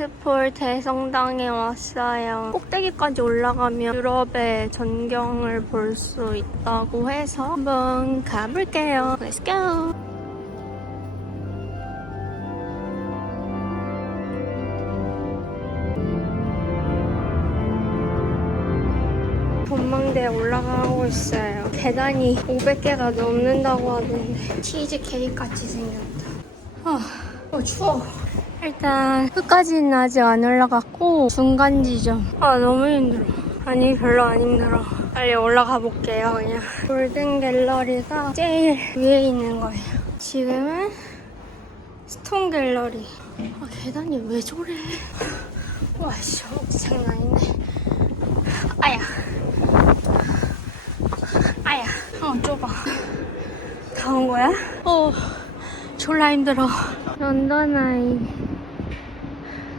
세인트폴 대성당에 왔어요. 꼭대기까지 올라가면 유럽의 전경을 볼 수 있다고 해서 한번 가볼게요. Let's go! 전망대에 올라가고 있어요. 계단이 500개가 넘는다고 하던데 치즈 케이크 같이 생겼다. 아, 어, 추워. 일단 끝까지는 아직 안 올라갔고 중간 지점. 아 너무 힘들어. 아니 별로 안 힘들어. 빨리 올라가 볼게요 그냥. 골든 갤러리가 제일 위에 있는 거예요. 지금은 스톤 갤러리. 아 계단이 왜 저래? 와씨 장난 아니네. 아야. 아야. 어 좁아. 다 온 거야? 어. 졸라 힘들어. 런던 아이.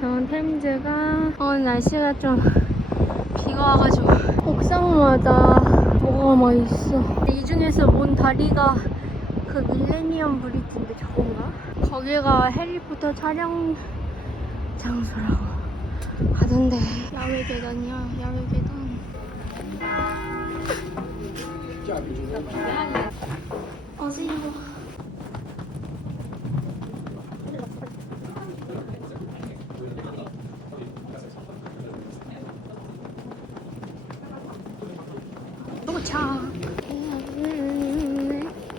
런 템즈가 오늘 날씨가 좀 비가 와가지고 옥상마다 뭐가 막 있어. 이 중에서 본 다리가 그 밀레니엄 브리지인데 저건가? 거기가 해리포터 촬영 장소라고 하던데 야외 계단이야 야외 계단. 어세요. 도착.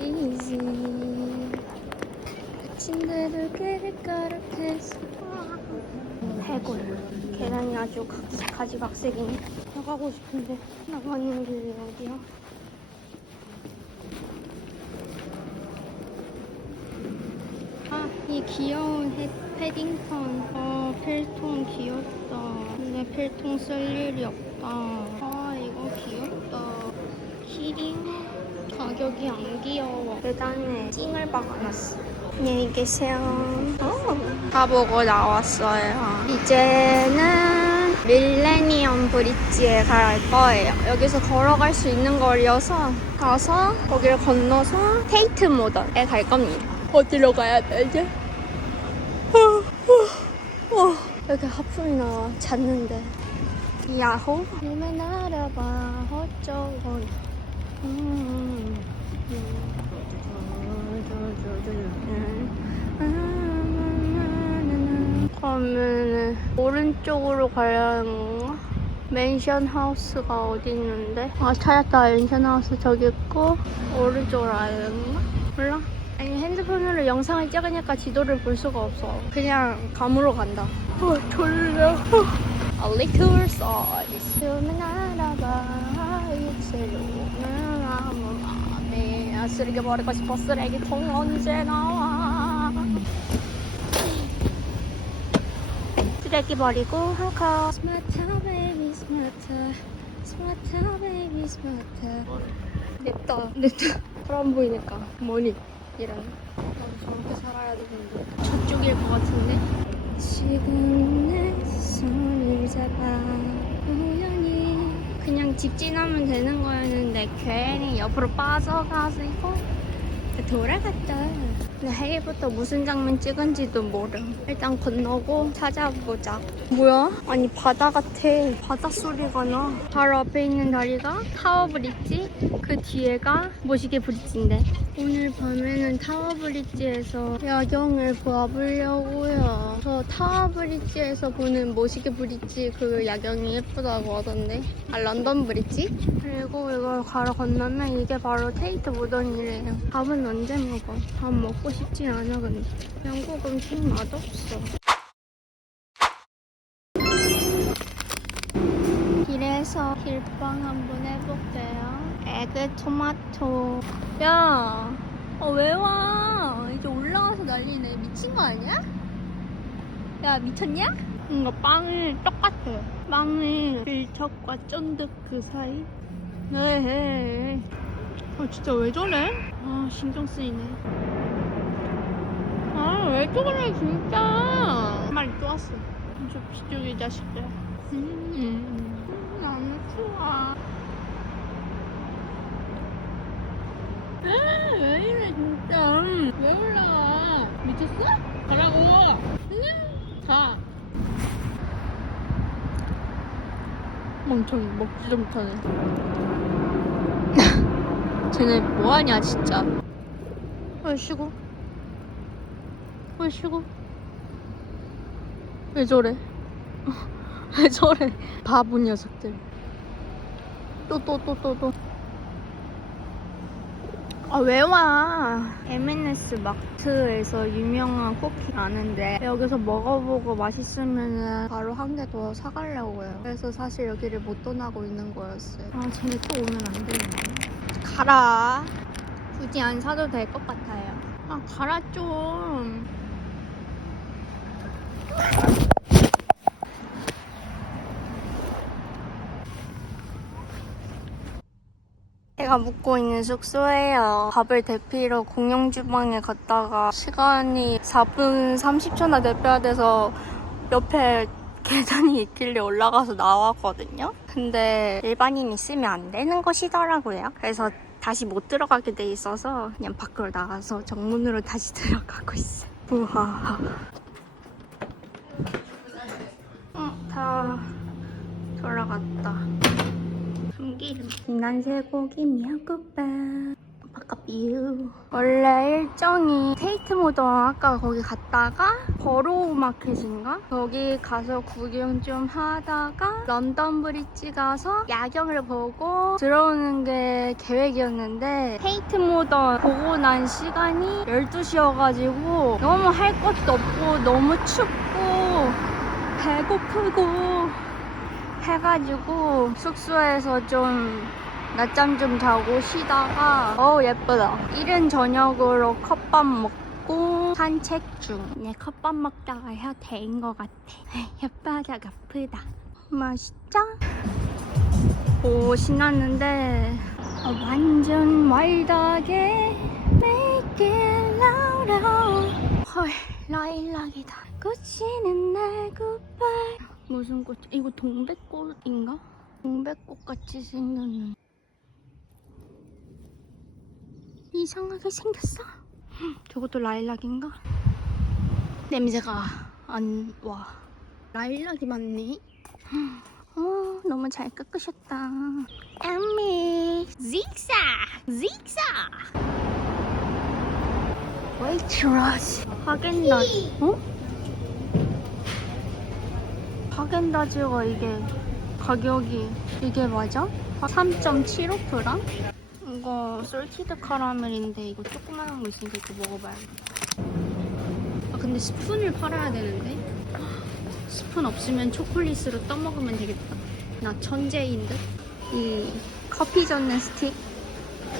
easy. 침대도 깨르까락해서 해골. 계단이 아주 각- 가지각색이네. 나가고 싶은데 나가는 길이 어디야? 아, 이 귀여운 헤, 패딩턴. 어, 필통 귀엽다. 근데 필통 쓸 일이 없다. 아, 이거 귀엽다. 키링. 가격이 안 귀여워. 계단에 찡을 박아놨어. 안녕히 계세요. 어, 다 보고 나왔어요. 이제는 밀레니엄 브릿지에 갈 거예요. 여기서 걸어갈 수 있는 거리여서 가서 거기를 건너서 테이트 모던에 갈 겁니다. 어디로 가야 되지? 어, 여기 하품이 나와 잤는데 야호 몸에 날아봐 어쩌고 음, 그 오른쪽으로 가야 하는 건가? 맨션 하우스가 어디 있는데? 아 찾았다. 맨션 하우스 저기 있고 오른쪽으로 가야 되는 건가? 몰라? 아니 핸드폰으로 영상을 찍으니까 지도를 볼 수가 없어. 그냥 감으로 간다. 어 졸려. A little size. 숨은 알아봐 이체로는 아무 아, 쓰레기 버리고 싶어 쓰레기통 언제 나와 쓰레기 버리고 한컵. 스마트 베이비 스마트 스마트 베이비 스마트 냅다 냅다 사람 보이니까. 머니. 이런. 저렇게 살아야 되는데. 저쪽일 것 같은데? 지금 내 손을 잡아. 우연히. 그냥 직진하면 되는 거였는데 괜히 옆으로 빠져가지고. 돌아갔다 근데 해리부터 무슨 장면 찍은지도 모름. 일단 건너고 찾아보자. 뭐야? 아니 바다 같아. 바다 소리가 나. 바로 앞에 있는 다리가 타워 브릿지? 그 뒤에가 모시게 브릿지인데. 오늘 밤에는 타워 브릿지에서 야경을 보아보려고요. 저 타워 브릿지에서 보는 모시게 브릿지 그 야경이 예쁘다고 하던데. 아 런던 브릿지? 그리고 이걸 가로 건너면 이게 바로 테이트 모던이래요. 밥은 언제 먹어? 밥 먹고 싶지 않아 근데 영국 음식 맛없어 길에서 길빵 한번 해볼게요 에그 토마토 야, 어, 왜 와? 이제 올라가서 난리네. 미친 거 아니야? 야, 미쳤냐? 뭔가 빵이 똑같아. 빵이 질척과 쫀득 그 사이? 에헤이. 아, 진짜 왜 저래? 아, 신경 쓰이네. 왜 쪼그래 진짜? 말이 또 왔어. 저 비둘기 자식들. 음, 음, 음. 너무 좋아. 왜 이래 진짜? 왜 올라와? 미쳤어? 가라고. 음, 가 엄청 먹지도 못하네. 쟤네 뭐하냐 진짜. 아 쉬고. 왜 쉬고? 왜 저래? 왜 저래? 바보 녀석들. 또 또 또 또 또. 아, 왜 와? M&S 마트에서 유명한 쿠키 아는데 여기서 먹어보고 맛있으면 바로 한 개 더 사가려고요. 그래서 사실 여기를 못 떠나고 있는 거였어요. 아, 쟤네 또 오면 안 되네. 가라. 굳이 안 사도 될 것 같아요. 아, 가라 좀. 제가 묵고 있는 숙소예요. 밥을 대피로 공용 주방에 갔다가 시간이 4분 30초나 대피해야 돼서 옆에 계단이 있길래 올라가서 나왔거든요. 근데 일반인이 쓰면 안 되는 곳이더라고요. 그래서 다시 못 들어가게 돼 있어서 그냥 밖으로 나가서 정문으로 다시 들어가고 있어요. 우와. 어, 다 돌아갔다. 참기름 난 쇠고기 미역국밥 바깥뷰 원래 일정이 테이트 모던 아까 거기 갔다가 버로우 마켓인가? 거기 가서 구경 좀 하다가 런던 브릿지 가서 야경을 보고 들어오는 게 계획이었는데 테이트 모던 보고 난 시간이 12시여가지고 너무 할 것도 없고 너무 춥고 배고프고 해가지고 숙소에서 좀 낮잠 좀 자고 쉬다가 어우 예쁘다. 이른 저녁으로 컵밥 먹고 산책 중. 네, 컵밥 먹다가 혀 대인 것 같아. 혓바닥 아프다. 맛있죠? 오 신났는데. 어, 완전 와일드하게 Make it 헐 라일락이다 꽃이는 날 굿바이 무슨 꽃? 이거 동백꽃인가? 동백꽃 같이 생겼는 이상하게 생겼어. 헉, 저것도 라일락인가? 냄새가 안 와. 라일락이 맞네. 어, 너무 잘 깎으셨다. 엠미, 직사, 직사. 웨이트러스. 하겐다즈. 어? 하겐다즈가 이게 가격이 이게 맞아? 3.75%랑? 이거 솔티드 카라멜인데 이거 조그만한 거 있으니까 이거 먹어봐야겠다. 아 근데 스푼을 팔아야 되는데 스푼 없으면 초콜릿으로 떠먹으면 되겠다. 나 천재인 듯. 이 커피 젓는 스틱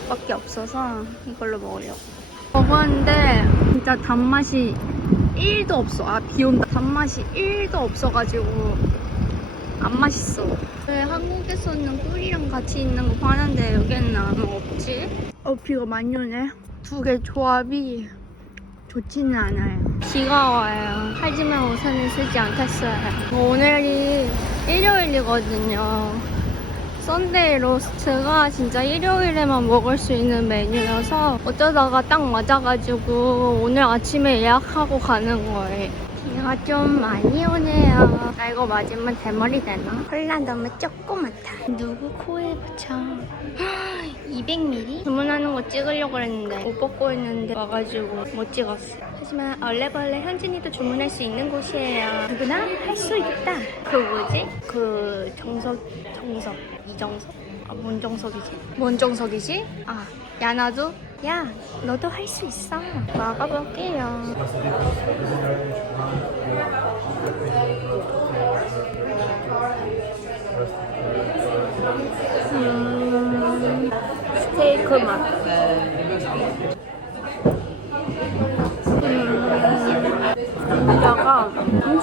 밖에 없어서 이걸로 먹으려고. 먹었는데 진짜 단맛이 1도 없어. 아, 비 온다. 단맛이 1도 없어가지고 안 맛있어. 왜 한국에서는 꿀이랑 같이 있는 거 파는데 여기는 아무 없지? 어, 비가 많이 오네. 두 개 조합이 좋지는 않아요. 비가 와요. 하지만 우산을 쓰지 않겠어요. 오늘이 일요일이거든요. 썬데이 로스트가 진짜 일요일에만 먹을 수 있는 메뉴여서 어쩌다가 딱 맞아가지고 오늘 아침에 예약하고 가는 거예요. 비가 좀 많이 오네요. 나 이거 맞으면 대머리 되나? 콜라 너무 조그맣다. 누구 코에 붙여? 200ml? 주문하는 거 찍으려고 했는데 못 벗고 있는데 와가지고 못 찍었어. 하지만 얼레벌레 현진이도 주문할 수 있는 곳이에요. 누구나 할 수 있다. 그 뭐지? 그 정석, 정석, 이정석? 아, 뭔 정석이지? 뭔 정석이지? 아, 야나도? 야, 너도 할 수 있어. 막아볼게요. 음, 스테이크 맛.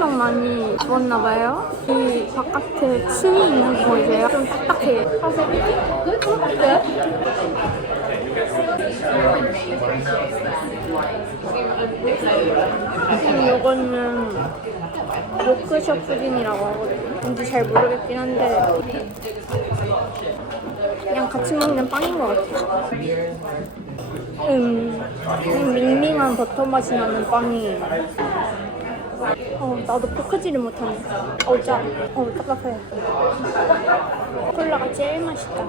엄청 많이 익었나봐요. 이 바깥에 층이 있는 거이세요. 좀 딱딱해. 음, 이거는 로크셔 푸딩이라고 하거든요. 뭔지 잘 모르겠긴 한데 그냥 같이 먹는 빵인 것 같아요. 음, 이 밍밍한 버터 맛이 나는 빵이에요. 어, 나도 포크지를 못하네. 어, 짜. 어, 답답해. 콜라가 제일 맛있다.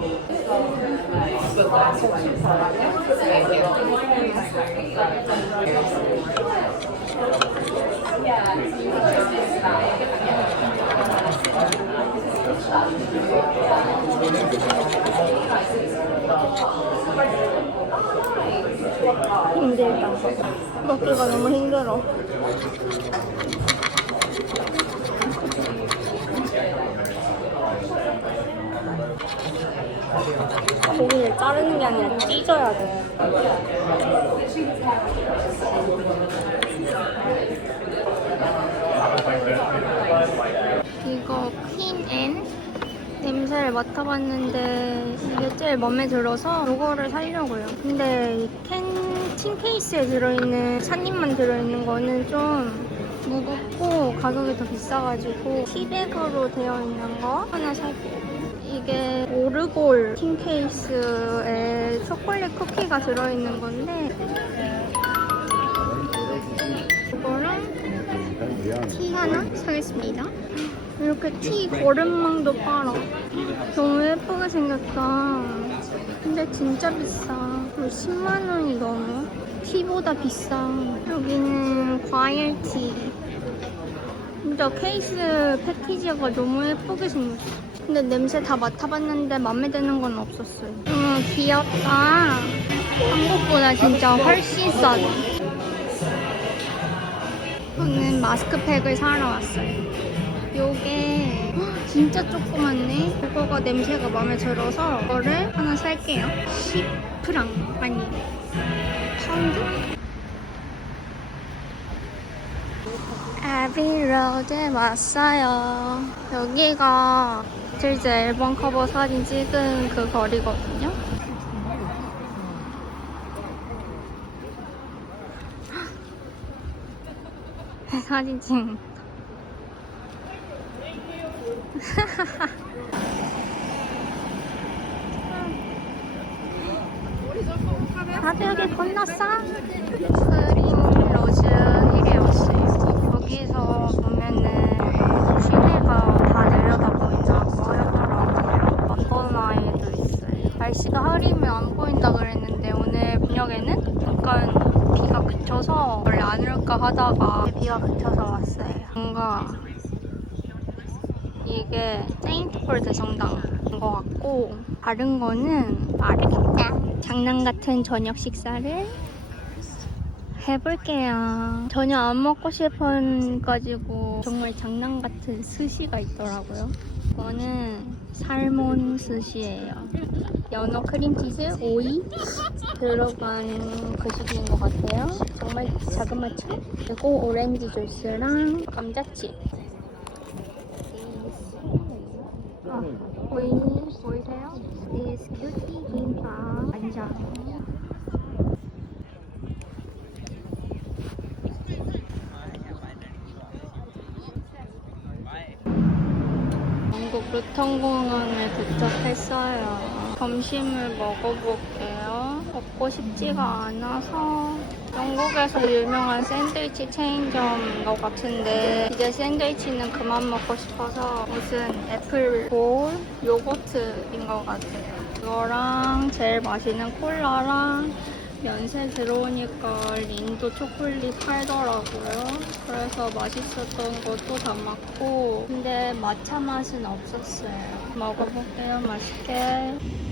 힘들다. 먹기가 너무 힘들어. 고기를 자르는 게 아니라 찢어야 돼. 이거 퀸앤 냄새를 맡아봤는데 이게 제일 마음에 들어서 이거를 사려고요. 근데 이캔tin 케이스에 들어있는 찻잎만 들어있는 거는 좀 무겁고 가격이 더 비싸가지고 티백으로 되어 있는 거 하나 살게요. 이게 오르골 tin 케이스에 초콜릿 쿠키가 들어있는 건데 이거랑 티 하나 사겠습니다. 이렇게 티 거름망도 팔아. 너무 예쁘게 생겼다. 근데 진짜 비싸. 10만 원이 넘어. 티보다 비싸. 여기는 과일 티. 진짜 케이스 패키지가 너무 예쁘게 생겼어. 근데 냄새 다 맡아봤는데 마음에 드는 건 없었어요. 음, 귀엽다. 한국보다 진짜 훨씬 싸다. 저는 마스크팩을 사러 왔어요. 요게 헉, 진짜 조그맣네. 이거가 냄새가 마음에 들어서 이거를 하나 살게요. 10프랑 아니 파운드? 아비로드에 왔어요. 여기가 틸즈 앨범 커버 사진 찍은 그 거리거든요. 사진 찍는 거. 다들 여기 건넜어? 그린 로즈 힐에 왔어요. 여기서 보면은 시내가 다 내려다 보인다고 하더라고요. 어떤 아이도 있어요. 날씨가 흐리면 안 보인다 그랬는데 오늘 저녁에는 약간 비가 그쳐서 원래 안 올까 하다가 비가 그쳐서 왔어요. 뭔가 이게 세인트폴 대성당인 것 같고 다른 거는 모르겠다. 장난 같은 저녁 식사를 해볼게요. 전혀 안 먹고 싶어가지고 정말 장난 같은 스시가 있더라고요. 이거는 살몬 스시예요. 연어 크림치즈, 오이 들어간 그 식인 것 같아요. 정말 자그마치. 그리고 오렌지 주스랑 감자칩. 아, 오이 보이세요? This cutie 김밥 간장. 영국 루턴공항에 도착했어요. 점심을 먹어볼게요. 먹고 싶지가 않아서 영국에서 유명한 샌드위치 체인점인 것 같은데 이제 샌드위치는 그만 먹고 싶어서 무슨 애플볼 요거트인 것 같아요. 이거랑 제일 맛있는 콜라랑 연세 들어오니까 린도 초콜릿 팔더라고요. 그래서 맛있었던 것도 다 맞고 근데 마차 맛은 없었어요. 먹어볼게요. 맛있게.